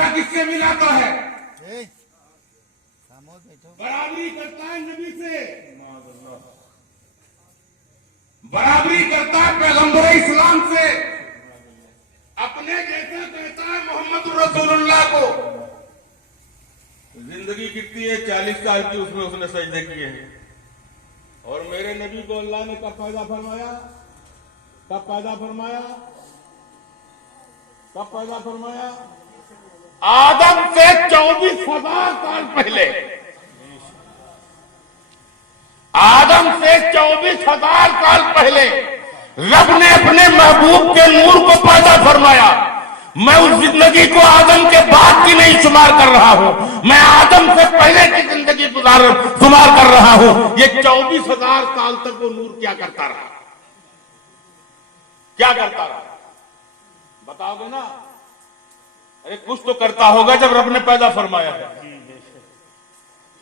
दूसरा किससे मिलाता है? बराबरी करता है नबी से, बराबरी करता है पैगंबर इस्लाम से, अपने जैसा कहता है मोहम्मद रसूलुल्लाह को। जिंदगी कितनी है? 40 साल की, उसमें उसने सजदे किए हैं। और मेरे नबी को अल्लाह ने कब पैदा फरमाया? कब पैदा फरमाया? कब पैदा फरमाया? आदम से 24,000 साल पहले। आदम से 24,000 साल पहले रब ने अपने महबूब के नूर को पैदा फरमाया। मैं उस जिंदगी को आदम के बाद की नहीं शुमार कर रहा हूं, मैं आदम से पहले की जिंदगी शुमार कर रहा हूं। ये 24,000 साल तक वो नूर क्या करता रहा? क्या करता रहा? बताओगे ना? अरे कुछ तो करता होगा जब रब ने पैदा फरमाया है।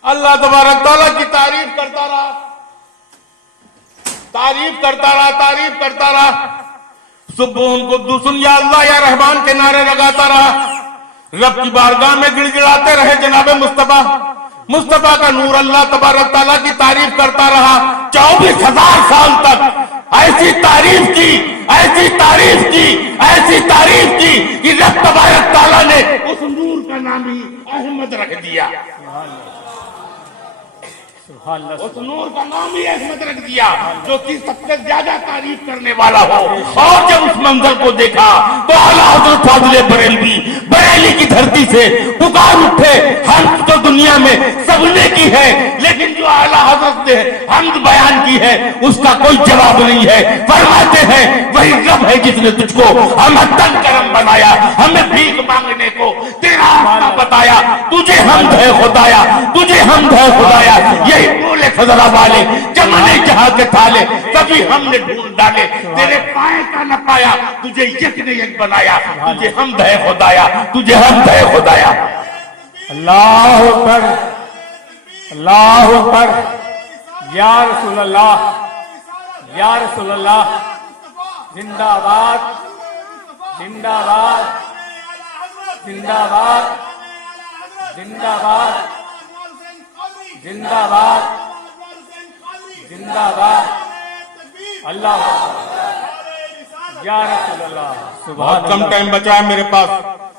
अल्लाह तबारक तआला की तारीफ करता रहा, तारीफ करता रहा, तारीफ करता रहा। सुबह कुद्दुस या अल्लाह या रहमान के नारे लगाता रहा। रब की बारगाह में गिड़गिड़ाते रहे जनाबे मुस्तफा। मुस्तफा का नूर अल्लाह तबारक तआला की तारीफ करता रहा 24,000 साल तक। ऐसी तारीफ की, ऐसी तारीफ की, ऐसी तारीफ की कि रब तबारक तआला ने उस नूर का नाम ही अहमद रख दिया। उस नूर का नाम ही अहमद रख दिया, जो कि सबसे ज्यादा तारीफ करने वाला हो। और जब उस मंजर को देखा तो आला हज़रत फाज़िल बरेलवी बरेली की धरती से पुकार उठे, हम तो दुनिया में सबने की है, लेकिन जो आला हज़रत ने हमद बयान की है उसका कोई जवाब नहीं है। फरमाते हैं वही रब है जिसने तुझको हमें तन करम बनाया, हमें भीख मांगने को तेरा रास्ता बताया। तुझे हमद है खुदाया, तुझे हमद है खुदाया। यही बोले खजरा वाले जमाने जहां के थाले, तभी हमने ढूंढ डाले तेरे पाए का न पाया, तुझे यक ने यक बनाया। तुझे हमद है खुदाया, तुझे हमद है खुदाया। अल्लाह अकबर, अल्लाह अकबर। या रसूल अल्लाह, या रसूल अल्लाह। जिंदाबाद, जिंदाबाद, जिंदाबाद, जिंदाबाद, जिंदाबाद, जिंदाबाद। अल्लाह या रसूल अल्लाह। बहुत कम टाइम बचा है मेरे पास।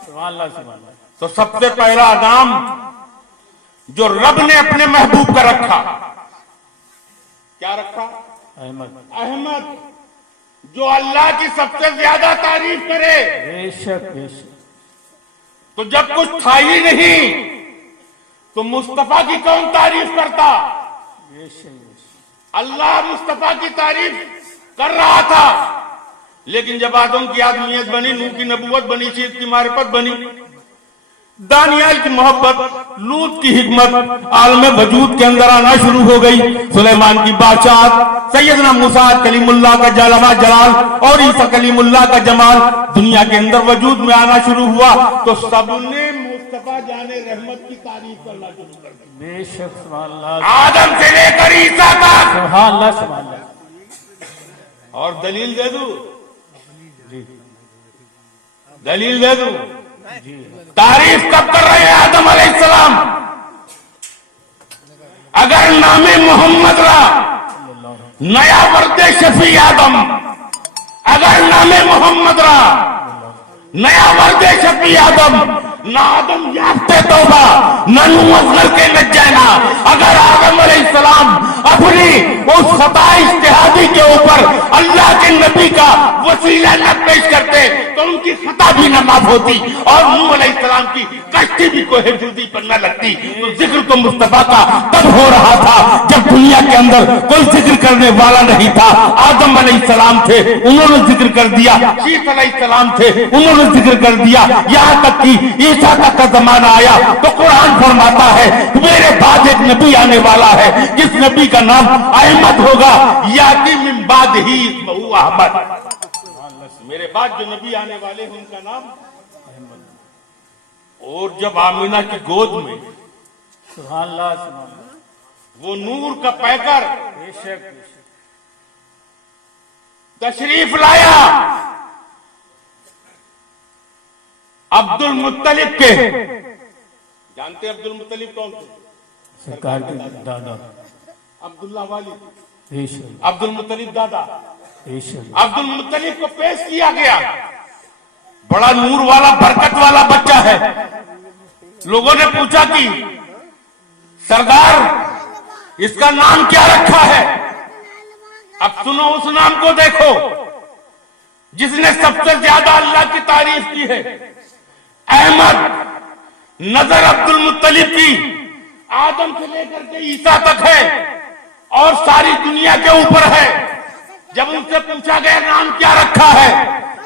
सुभान अल्लाह, सुभान अल्लाह। तो सबसे पहला नाम जो रब ने अपने महबूब का रखा, क्या रखा? अहमद। अहमद, जो अल्लाह की सबसे ज्यादा तारीफ करे। बेशक, बेशक। तो जब कुछ था ही नहीं तो मुस्तफा की कौन तारीफ करता? बेशक, बेशक। अल्लाह मुस्तफा की तारीफ कर रहा था, लेकिन जब आदम की आदमियत बनी, नूह की नबूवत बनी, शीत की मारिफत बनी, दानियाल की मोहब्बत, लूत की हिकमत आलम वजूद के अंदर आना शुरू हो गई, सुलेमान की बादशाहत, सैयदना मूसा कलीमुल्लाह का जलवा जलाल और ईसा कलीमुल्लाह का जमाल दुनिया के अंदर वजूद में आना शुरू हुआ, तो सबने मुस्तफा जाने रहमत की तारीफ करना शुरू कर दी। बेशक, सुभान अल्लाह। आदम से लेकर ईसा तक। सुभान अल्लाह, सुभान अल्लाह। और दलील दे दूं? दलील दे दूं? तारीफ कब कर रहे हैं आदम अलैहिस्सलाम? अगर नामे मोहम्मद रहा, नया वर्दे शफी आदम, अगर नामे मोहम्मद रहा, नया वर्दे शफी आदम, ना आदम याफ्ते तौबा, ना नूह के नजाना। अगर आदम अलैहिस्सलाम अपनी उस खता इज्तिहादी के ऊपर अल्लाह के नबी का वसीला न पेश करते तो उनकी खता भी न माफ होती और नूह अलैहिस्सलाम की कश्ती भी कोहे जल्दी पर न लगती। तो जिक्र तो मुस्तफा का तब हो रहा था जब दुनिया के अंदर कोई जिक्र करने वाला नहीं था। आदम अलैहिस्सलाम थे, उन्होंने जिक्र कर दिया। शीत अलैहिस्सलाम थे, उन्होंने जिक्र कर दिया। यहाँ तक कि ईसा तक का जमाना आया तो कुरान फरमाता है मेरे बाद एक नबी आने वाला है, जिस नबी का नाम अहमद होगा, याती मिन बाद ही इस्मुहु अहमद। मेरे बाद जो नबी आने वाले हैं उनका नाम अहमद। और जब आमीना की गोद में सुभान अल्लाह, सुभान अल्लाह। वो नूर का पैकर बेशक, बेशक। तशरीफ लाया, अब عبد المطلب کے، جانتے ہیں عبد المطلب کون تھے؟ سرکار کے دادا، عبداللہ والی، بے شک عبد المطلب دادا۔ بے شک عبد المطلب کو پیش کیا گیا، بڑا نور والا برکت والا بچہ ہے۔ لوگوں نے پوچھا کہ سردار اس کا نام کیا رکھا ہے؟ اب سنو اس نام کو، دیکھو جس نے سب سے زیادہ اللہ کی تعریف کی ہے۔ احمد نظر عبد المطلب کی آدم سے لے کر کے عیسیٰ تک ہے اور ساری دنیا کے اوپر ہے۔ جب ان سے پوچھا گیا نام کیا رکھا ہے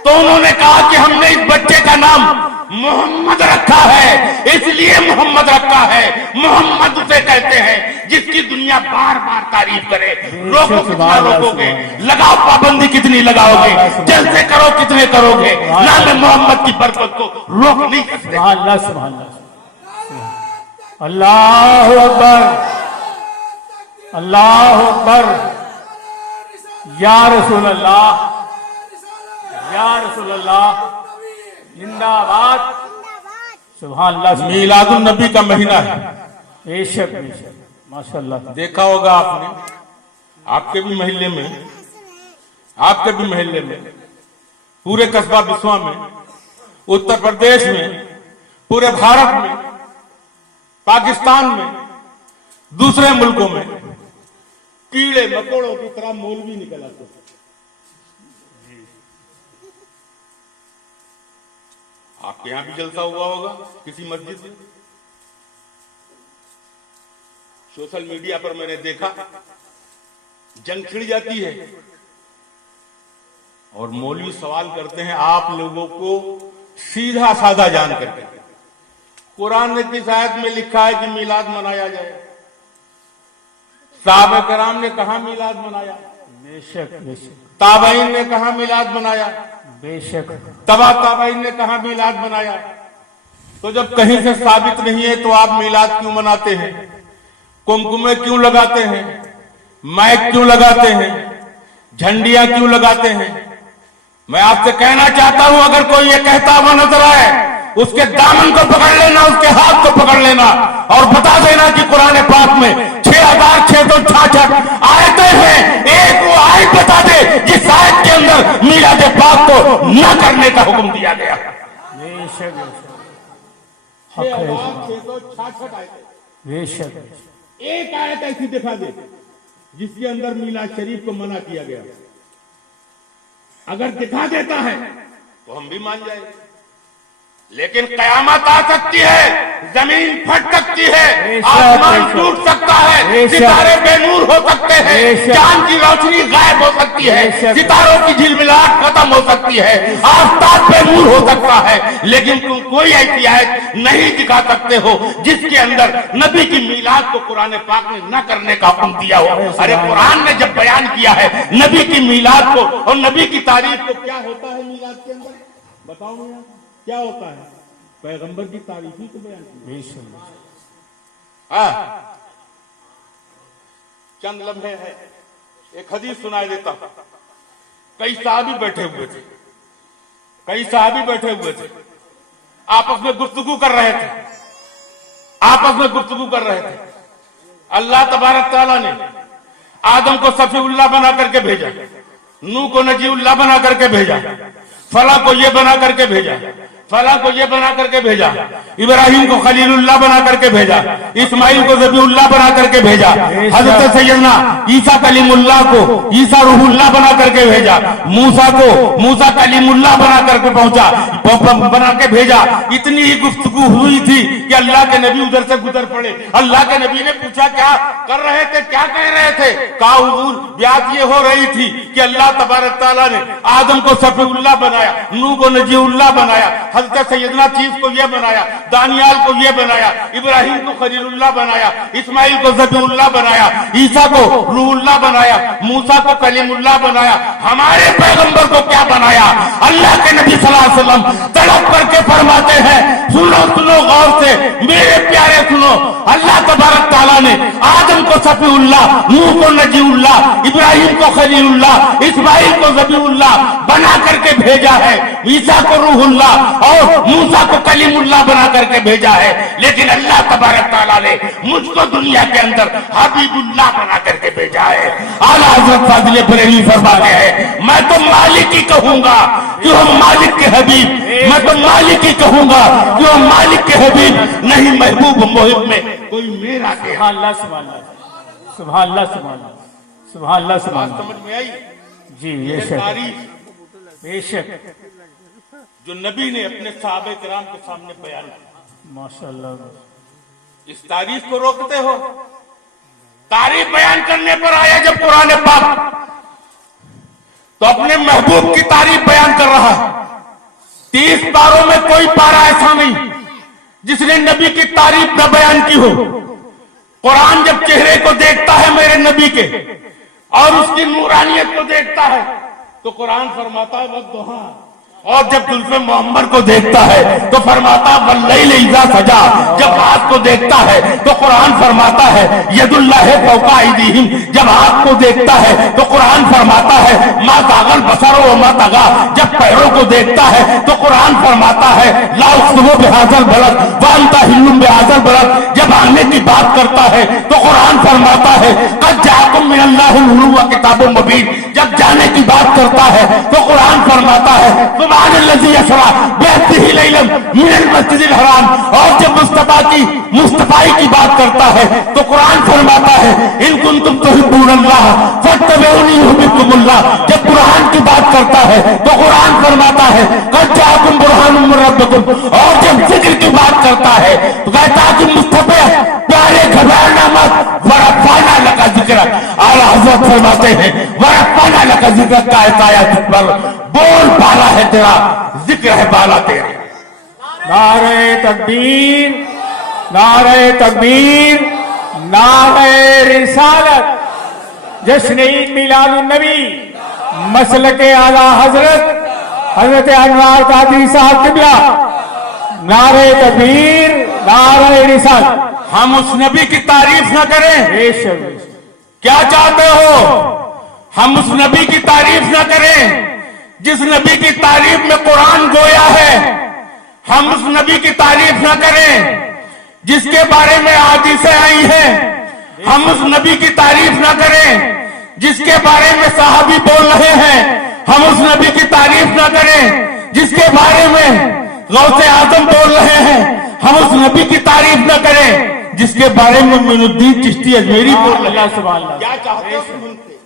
تو انہوں نے کہا کہ ہم نے اس بچے کا نام محمد رکھا ہے، اس لیے محمد رکھا ہے۔ محمد اسے کہتے ہیں جس کی دنیا بار بار تعریف کرے۔ روکو کتنا روکو گے، لگاؤ پابندی کتنی لگاؤ گے، جلسے کرو کتنے کرو گے، نام محمد کی برکت کو روک نہیں سکتے۔ سبحان اللہ، سبحان اللہ، اللہ اکبر، اللہ اکبر، یا رسول اللہ، یا رسول اللہ، زندہ باد، سبحان اللہ، میلاد النبی کا مہینہ ہے، بے شک بے شک، ماشاء اللہ۔ دیکھا ہوگا آپ نے، آپ کے بھی محلے میں، آپ کے بھی محلے میں، پورے قصبہ بسوا میں، اتر پردیش میں، پورے بھارت میں، پاکستان میں، دوسرے ملکوں میں کیڑے مکوڑوں کی طرح مولوی نکل آتے ہیں۔ آپ کے یہاں بھی جلسہ ہوا ہوگا کسی مسجد میں، سوشل میڈیا پر میں نے دیکھا جنگ چھڑ جاتی ہے اور مولوی سوال کرتے ہیں آپ لوگوں کو سیدھا سادہ جان کر کے، قرآن نے کس آیت میں لکھا ہے کہ میلاد منایا جائے؟ صحابہ کرام نے کہاں میلاد منایا؟ بے شک بے شک، تابعین نے کہاں میلاد منایا؟ بے شک، تبا تابعین نے کہاں میلاد منایا؟ تو جب کہیں سے ثابت نہیں ہے تو آپ میلاد کیوں مناتے ہیں؟ کمکمے کیوں لگاتے ہیں؟ مائک کیوں لگاتے ہیں؟ جھنڈیاں کیوں لگاتے ہیں؟ میں آپ سے کہنا چاہتا ہوں اگر کوئی یہ کہتا ہوا نظر آئے اس کے دامن کو پکڑ لینا، اس کے ہاتھ کو پکڑ لینا اور بتا دینا کہ قرآن پاک میں 6666 آیتیں ہیں، ایک وہ آیت بتا دے جس آیت کے اندر میلاد پاک کو نہ کرنے کا حکم دیا گیا۔ بے شک بے شک، حق ہے، 6666 آیتیں، بے شک، ایک آیت ایسی دکھا دے جس کے اندر میلاد شریف کو منع کیا گیا۔ اگر دکھا دیتا ہے تو ہم بھی مان جائیں گے، لیکن قیامت آ سکتی ہے، زمین پھٹ سکتی ہے، آسمان ٹوٹ سکتا ہے، ستارے بے نور ہو سکتے ہیں، چاند کی روشنی غائب ہو سکتی ہے، ستاروں کی جھلملاہٹ ختم ہو سکتی ہے، آفتاب بے نور ہو سکتا ہے، لیکن تم کوئی ایسی آیت نہیں دکھا سکتے ہو جس کے اندر نبی کی میلاد کو قرآن پاک نے نہ کرنے کا حکم دیا ہو۔ ارے قرآن نے جب بیان کیا ہے نبی کی میلاد کو اور نبی کی تعریف کو، کیا ہوتا ہے میلاد کے اندر؟ بتاؤ مجھے کیا ہوتا ہے؟ پیغمبر کی تعریف ہی کو بیان کی۔ بے شک، چند لمحے ہے، ایک حدیث سنائی دیتا ہوں۔ کئی صحابی بیٹھے ہوئے تھے، کئی صحابی بیٹھے ہوئے تھے، آپس میں گفتگو کر رہے تھے، آپس میں گفتگو کر رہے تھے۔ اللہ تبارک تعالیٰ نے آدم کو صفی اللہ بنا کر کے بھیجا، نوح کو نجی اللہ بنا کر کے بھیجا، فلاں کو یہ بنا کر کے بھیجا، فلاں کو یہ بنا کر کے بھیجا، ابراہیم کو خلیل اللہ بنا کر کے بھیجا، اسماعیل کو ذبیح اللہ بنا کر کے بھیجا، حضرت سیدنا عیسیٰ کلیم اللہ کو عیسیٰ روح اللہ بنا کر کے بھیجا، موسیٰ کو موسیٰ کلیم اللہ بنا کر کے بنا کے بھیجا۔ اتنی ہی گفتگو ہوئی تھی کہ اللہ کے نبی ادھر سے گزر پڑے۔ اللہ کے نبی نے پوچھا کیا کر رہے تھے، کیا کہہ رہے تھے؟ کہا حضور بات یہ ہو رہی تھی کہ اللہ تبارک تعالیٰ نے آدم کو صفی اللہ بنایا، نوح کو نجی اللہ بنایا، حضرت سیدنا چیز کو یہ بنایا، دانیال کو یہ بنایا، ابراہیم کو خلیل اللہ بنایا، اسماعیل کو ذبیح اللہ بنایا، عیسیٰ کو روح اللہ بنایا، موسیٰ کو کلیم اللہ بنایا، ہمارے پیغمبر کو کیا بنایا؟ बनाया। अल्लाह के नबी सल्लल्लाहु अलैहि वसल्लम तड़प करके फरमाते हैं, सुनो सुनो गौर से मेरे प्यारे सुनो, अल्लाह तबारक ताला ने आदम को सफीउल्लाह, नूह को नजीउल्लाह, इब्राहिम को खलीलुल्लाह, इस्माइल को ज़बीहुल्लाह बना करके भेजा है, ईसा को रूहुल्लाह और मूसा को कलीमुल्लाह बना करके भेजा है। लेकिन अल्लाह तबारक ताला ने मुझको दुनिया के अंदर हबीबुल्लाह बना करके भेजा है। आला हज़रत फाज़िल बरेलवी फरमाते हैं, मैं तो मालिक ही कहूंगा कि वो मालिक के हबीब, मैं तो मालिक ही कहूंगा कि वो मालिक के हबीब, नहीं महबूब मोहिब में कोई मेरा के। सुभान अल्लाह, सुभान अल्लाह, सुभान अल्लाह, सुभान अल्लाह, सुभान अल्लाह, सुभान अल्लाह। समझ में आई जी ये बेशक तारीफ बेशक, जो नबी ने अपने सहाबे किराम के सामने बयान की। माशाअल्लाह। इस तारीफ को रोकते हो? तारीफ बयान करने पर आया जब कुरान पाक, तो अपने महबूब की तारीफ बयान कर रहा है। 30 पारों में कोई पारा ऐसा नहीं जिसने नबी की तारीफ न बयान की हो। कुरान जब चेहरे को देखता है मेरे नबी के और उसकी नूरानियत को देखता है तो कुरान फरमाता है वद्दुहा, और जब जुल्फ़े मोहम्मद को देखता है तो फरमाता वल्लैल इज़ा सजा। जब हाथ को देखता है तो कुरान फरमाता है यदुल्लाहि फौका अयदीहिम। जब हाथ को देखता है तो कुरान फरमाता है मा ज़ागल बसर व मा तगा। जब पैरों को देखता है तो कुरान फरमाता है ला उक़्सिमु बिहाज़ल बलद व अंता हिल्लुम बिहाज़ल बलद। जब आने की बात करता है तो कुरान फरमाता है क़द जाअकुम मिनल्लाहि नूरुन व किताबुम मुबीन। जब जाने की बात करता है तो कुरान फरमाता है सुब्हानल्लज़ी यसरा बिअब्दिही लैलन मिनल मस्जिदिल हराम। और जब मुस्तफाई की बात करता है तो कुरान फरमाता है इन कुंतुम तुहिब्बूनल्लाह फत्तबिऊनी युहब्बुकुमुल्लाह। जब कुरान की बात करता है तो कुरान फरमाता है क़द जाअकुम बुरहानुम मिन रब्बिकुम। और जब जिक्र की बात करता है तो कहता है कि मुस्तफा प्यारे घबराना मत, वरफ़अना लका ज़िक्रक। आला हज़रत फरमाते हैं वरफ़अना लका ज़िक्रक का आयत पर बोल बाला है तेरा, जिक्र है बाला तेरा। नारे तकबीर, नारे तकबीर, नारे रिसालत, जश्न ईद मिलादुन नबी, मसलके आला हजरत अनवार कादरी साहब किबला। नारे तकबीर, नारे रिसालत। हम उस नबी की तारीफ न करें? बेशक बेशक। क्या चाहते हो? हम उस नबी की तारीफ न करें जिस नबी की तारीफ में कुरान गोया है। हम उस नबी की तारीफ न करें जिसके बारे में हदीसें आई हैं। हम उस नबी की तारीफ न करें जिसके बारे में सहाबी बोल रहे हैं। हम उस नबी की तारीफ न करें जिसके बारे में गौसे आजम बोल रहे हैं। हम उस नबी की तारीफ न करें जिसके बारे में मोइनुद्दीन चिश्ती अजमेरी बोल रहे हैं। सुभान अल्लाह। क्या चाहते हो उनसे?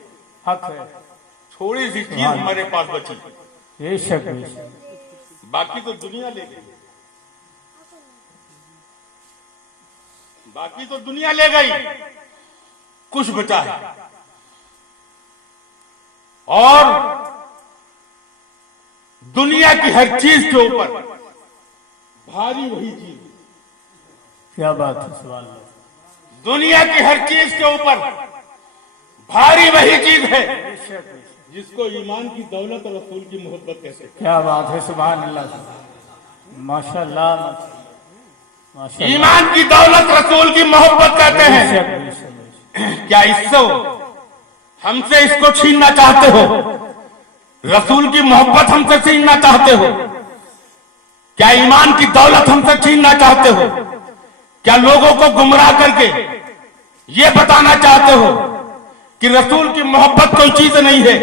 हक है। थोड़ी सी चीज हमारे पास बची, बेशक बेशक। बाकी तो दुनिया ले गई, बाकी तो दुनिया ले गई, कुछ बचा है। और दुनिया की हर चीज के ऊपर भारी वही चीज, क्या बात है, सुभान अल्लाह। दुनिया की हर चीज के ऊपर भारी वही चीज है जिसको ईमान की दौलत और रसूल की मोहब्बत कहते हैं। क्या बात है, सुभान अल्लाह, माशाअल्लाह, माशाअल्लाह। ईमान की दौलत रसूल की मोहब्बत कहते हैं। बेशक, बेशक, बेशक। क्या इससे हमसे इसको छीनना चाहते हो? रसूल की मोहब्बत हमसे छीनना चाहते हो? क्या ईमान की दौलत हमसे छीनना चाहते हो? क्या लोगों को गुमराह करके ये बताना चाहते हो कि रसूल की मोहब्बत कोई चीज नहीं है?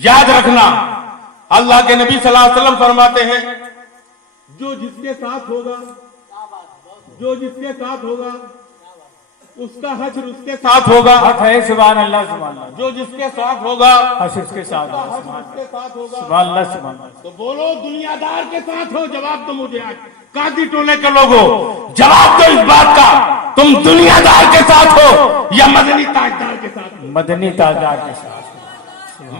याद रखना, अल्लाह के नबी सल्लल्लाहु अलैहि वसल्लम फरमाते हैं जो जिसके साथ होगा, जो जिसके साथ होगा उसका हश्र उसके साथ होगा। हक है, सुभान अल्लाह, सुभान अल्लाह। जो जिसके साथ होगा हश्र उसके साथ होगा, हश्र उसके साथ होगा। सुभान अल्लाह, सुभान अल्लाह। तो बोलो दुनियादार के साथ हो? जवाब दो मुझे आज, काजी टोले के लोगों, जवाब दो इस बात का, तुम दुनियादार के साथ हो या मदनी ताजदार के साथ हो? मदनी ताजदार के साथ।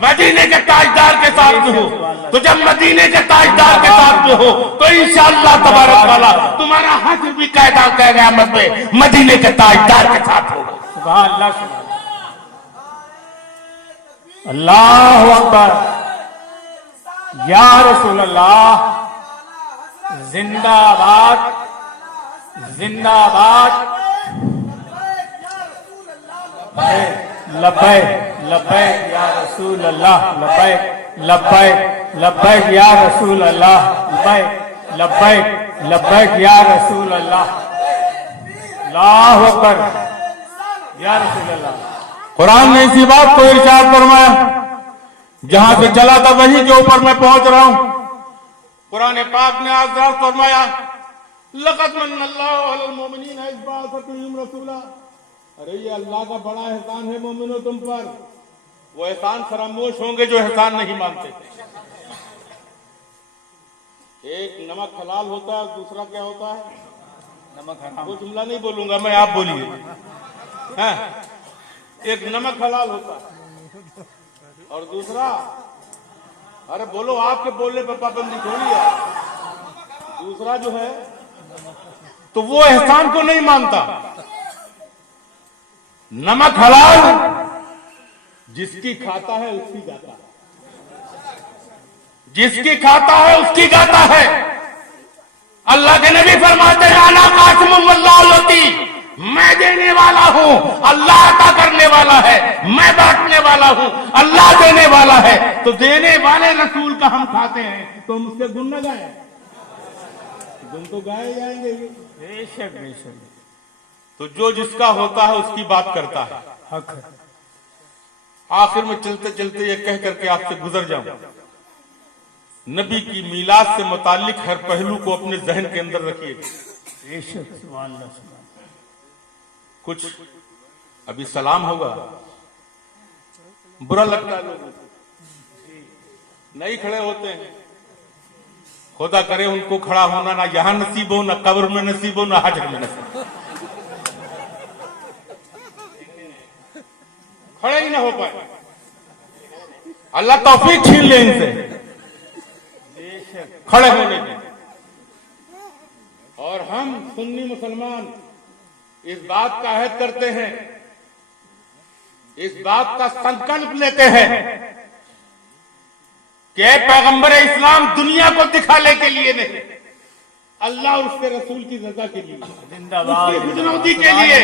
मदीने के ताजदार के साथ में हो। तो जब मदीने के ताजदार के साथ में हो तो इंशाअल्लाह तबारक वाला तुम्हारा हश्र भी कायदा क़यामत में मदीने के ताजदार के साथ होगा। सुभान अल्लाह, सुभान अल्लाह, अल्लाहु अकबर। या रसूल अल्लाह, जिंदाबाद जिंदाबाद। लब्बैक लब्बैक या रसूल अल्लाह, लब्बैक लब्बैक लब्बैक या रसूल अल्लाह, लब्बैक लब्बैक लब्बैक या रसूल अल्लाह। अल्लाहु अकबर या रसूल अल्लाह। कुरान ने इसी बात को इरशाद फरमाया, जहां से चला था वहीं के ऊपर मैं पहुंच रहा हूं। कुरान पाक ने आज़ाद फरमाया, लक़द मन्नल्लाहु अलल मुमिनीन इज़ बअसा फ़ीहिम रसूला। अरे ये अल्लाह का बड़ा एहसान है मोमिनो तुम पर। वो एहसान फरामोश होंगे जो एहसान नहीं मानते। एक नमक हलाल होता है, दूसरा क्या होता है? नमक हराम। वो जुमला नहीं बोलूंगा मैं, आप बोलिए। हैं? एक नमक हलाल होता है और दूसरा, अरे बोलो, आपके बोलने पर पाबंदी थोड़ी है। दूसरा जो है तो वो एहसान को नहीं मानता। नमक हलाल जिसकी खाता है उसकी गाता है, जिसकी खाता है उसकी गाता है। अल्लाह के नबी फरमाते हैं, अना कासिमुम वल्लाहु युती, मैं देने वाला हूं, अल्लाह अता करने वाला है। मैं बांटने वाला हूं, अल्लाह देने वाला है। तो देने वाले रसूल का हम खाते हैं तो हम उसके गुण न गाएं? गुण तो गाए जाएंगे। बेशक बेशक। तो जो जिसका होता है उसकी बात करता है। हक है। आखिर में चलते चलते ये कह करके आपसे गुजर जाऊं, नबी की मीलाद से मुताल्लिक हर पहलू को अपने जहन के अंदर रखिए। बेशक। सुभान अल्लाह, सुभान। कुछ अभी सलाम होगा, बुरा लगता है, लोगों को नहीं खड़े होते हैं। खुदा करे उनको खड़ा होना ना यहां नसीब हो, ना कब्र में नसीब हो, ना हज में नसीब हो। खड़े ही ना हो पाए, अल्लाह तौफीक छीन ले इनसे खड़े होने की। और हम सुन्नी मुसलमान इस बात का अहद करते हैं, इस बात का संकल्प लेते हैं कि पैगंबर इस्लाम दुनिया को दिखाने के लिए नहीं, अल्लाह और उसके रसूल की रजा के लिए, उसकी खुशनौदी के लिए,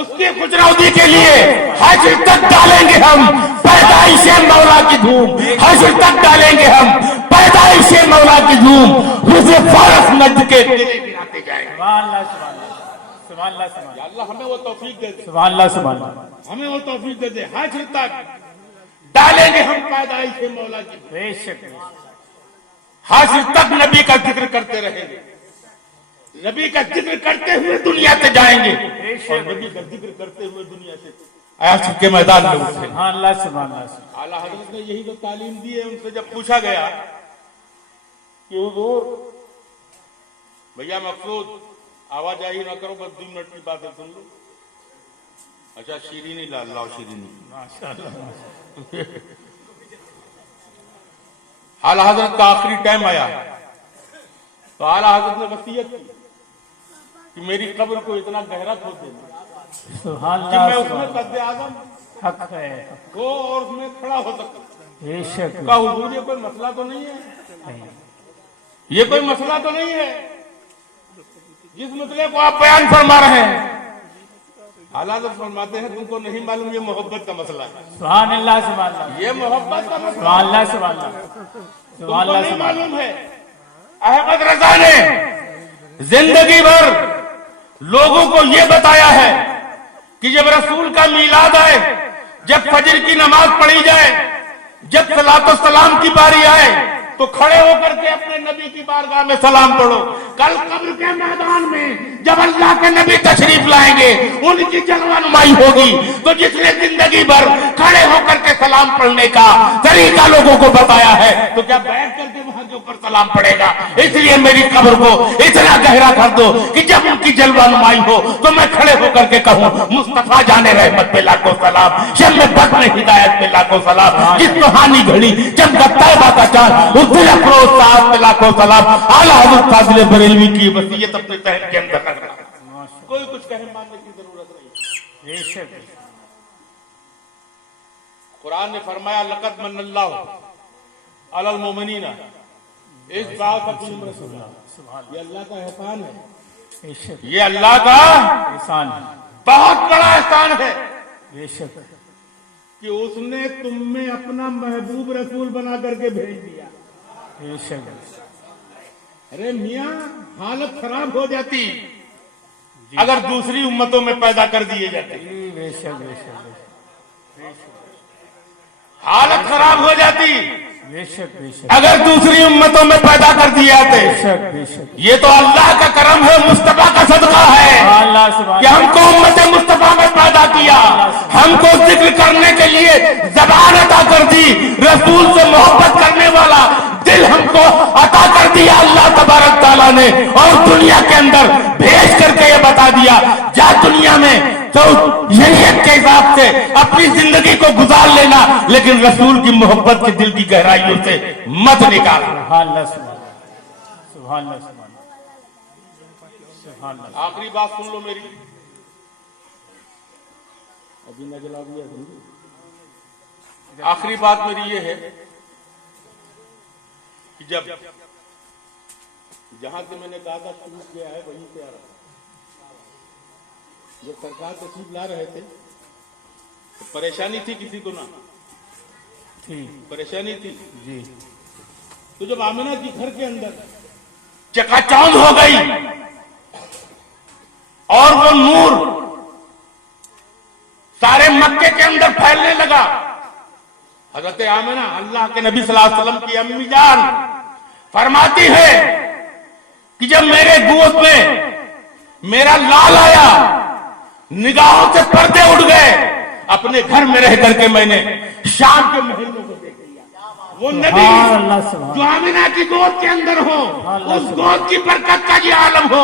उसकी खुशनौदी के लिए हश्र तक डालेंगे हम पैदाइश मौला की धूम। हश्र तक डालेंगे हम पैदाइश मौला की धूम। मुझे फारस नज के गिराते जाएंगे। सुभान अल्लाह, सुभान अल्लाह, सुभान अल्लाह, सुभान अल्लाह। अल्लाह हमें वो तौफीक दे दे, सुभान अल्लाह, सुभान अल्लाह। हमें वो तौफीक दे दे। हश्र तक डालेंगे हम पैदाइश मौला की। बेशक। हश्र तक नबी का जिक्र करते रहेंगे, नबी का जिक्र करते हुए दुनिया से जाएंगे और नबी का जिक्र करते हुए दुनिया से आयात के मैदान में उठे। सुभान अल्लाह, सुभान अल्लाह। आला हज़रत ने यही तो तालीम दी है। उनसे जब पूछा गया कि हुजूर भैया मकसूद आवाज आई ना करो, बस 2 मिनट की बात है, सुन लो। अच्छा शीरीनी लाओ, शीरीनी। आला हज़रत का आखिरी टाइम आया तो आला हज़रत ने वसीयत की कि मेरी कब्र को इतना गहरा खोद देना सुभान कि मैं अल्लाह, उसमें कद्दे आजम हक है। हो और उसमें खड़ा हो सकूं। बेशक। का हुजूर ये कोई मसला तो नहीं है, नहीं। ये कोई मसला तो नहीं है जिस मसले को आप बयान फरमा रहे हैं। हालात फरमाते हैं तुमको नहीं मालूम, ये मोहब्बत का मसला है। सुभान अल्लाह, सुभान अल्लाह। ये मोहब्बत का मसला सुभान अल्लाह, सुभान अल्लाह, सुभान तुमको अल्लाह, नहीं सुभान मालूम है। अहमद रजा ने जिंदगी भर लोगों को ये बताया है कि जब रसूल का मीलाद आए, जब फजर की नमाज पढ़ी जाए, जब सलातो सलाम की बारी आए तो खड़े होकर के अपने नबी की बारगाह में सलाम पढ़ो। कल कब्र के मैदान में जब अल्लाह के नबी तशरीफ लाएंगे, उनकी जलवानुमाई होगी। तो जिसने जिंदगी भर खड़े होकर के सलाम पढ़ने का तरीका लोगों को बताया है, तो क्या बैठ करके वहां के ऊपर सलाम पड़ेगा? इसलिए मेरी कब्र को इतना गहरा कर दो कि जब उनकी जलवानुमाई हो तो मैं खड़े होकर के कहूं, मुस्तफा जाने रहमत पे लाखों सलाम, शम्मे बद में हिदायत पे लाखों सलाम, जिस सुहानी घड़ी जब तैबा का चांद दिल अफरोज साहब पे लाखों सलाम। आला हज़रत फाज़िल बरेलवी की वसीयत अपने तहत के अंदर रखना। कोई कुछ कहे मानने की जरूरत नहीं। बेशक। कुरान ने फरमाया, लक़द मन्नल्लाहु अलल मोमिनीना इस बात का ये अल्लाह का एहसान है, बेशक ये अल्लाह का एहसान है, बहुत बड़ा एहसान है बेशक कि उसने तुम में अपना महबूब रसूल बना करके भेज दिया। बेशक अरे मियाँ हालत खराब हो जाती अगर दूसरी उम्मतों में पैदा कर दिए जाते, बेशक बेशक हालत खराब हो जाती बेशक बेशक अगर दूसरी उम्मतों में पैदा कर दिए जाते। बेशक बेशक ये तो अल्लाह का करम है, मुस्तफा का सदका है अल्लाह सुभान कि हमको उम्मत मुस्तफा में पैदा किया, हमको जिक्र करने के लिए जबान अता कर दी, रसूल से मोहब्बत करने वाला दिल हमको अता कर दिया अल्लाह तबारक ताला ने, और दुनिया के अंदर भेज करके ये बता दिया जा दुनिया में तो शरीयत के हिसाब से अपनी जिंदगी को गुजार लेना, लेकिन रसूल की मोहब्बत के दिल की गहराइयों से मत निकाल। सुभान अल्लाह सुभान अल्लाह सुभान अल्लाह। आखिरी बात सुन लो मेरी, अभी न जला दिया। आखिरी बात मेरी ये है कि जब जहां से मैंने दादा शुरू किया है वहीं से आ रहा, जब सरकार तशरीफ ला रहे थे तो परेशानी थी, किसी को ना ठीक परेशानी थी जी, तो जब आमिना की घर के अंदर चकाचौंध हो गई और वो नूर सारे मक्के के अंदर फैलने लगा, हजरत आमिना अल्लाह के नबी सल्लल्लाहु अलैहि वसल्लम की अम्मी जान फरमाती है कि जब मेरे गोद में मेरा लाल आया, निगाहों से पर्दे उड़ गए, अपने घर में रह करके मैंने शाम के महलों को देख लिया। वो नबी जो आमिना की गोद के अंदर हो, उस गोद की बरकत का ये आलम हो,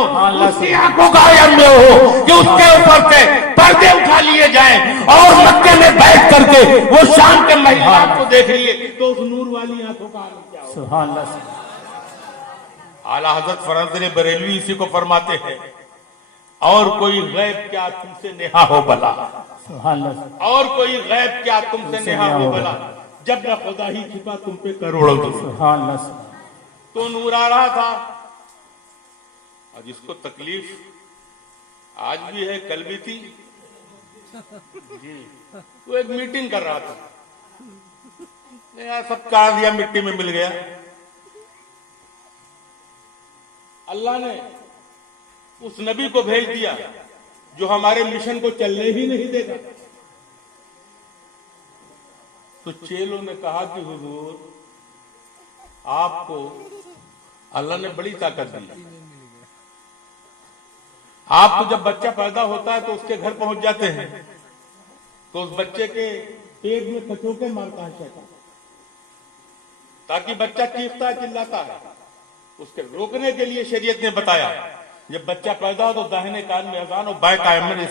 उसकी आंखों का आलम में हो कि उसके ऊपर से पर्दे उठा लिए जाएं और मक्के में बैठ करके वो शाम के महिलाओं को देख लिए, तो उस नूर वाली आंखों का आलम क्या हो। सुभान अल्लाह। आला हजरत फरजरे बरेलवी इसी को फरमाते हैं, और कोई गैब क्या तुमसे नेहा हो भला, सुभान अल्लाह और कोई गैब क्या तुमसे नेहा हो भला, जब न खुदा ही छिपा तुम पे करोड़ों दुआ। सुभान अल्लाह। तो नूर आ रहा था, और जिसको तकलीफ आज भी है कल भी थी, वो एक मीटिंग कर रहा था, यार सब काट दिया, मिट्टी में मिल गया। अल्लाह ने उस नबी को भेज दिया जो हमारे मिशन को चलने ही नहीं देगा। तो चेलों ने कहा कि हुजूर आपको अल्लाह ने बड़ी ताकत दी, आपको जब बच्चा पैदा होता है तो उसके घर पहुंच जाते हैं, तो उस बच्चे के पेट में कचोके मारता है शैतान, ताकि बच्चा चीखता है चिल्लाता है। उसके रोकने के लिए शरीयत ने बताया जब बच्चा पैदा हो तो दाहिने कान में अजान और बाएं कान में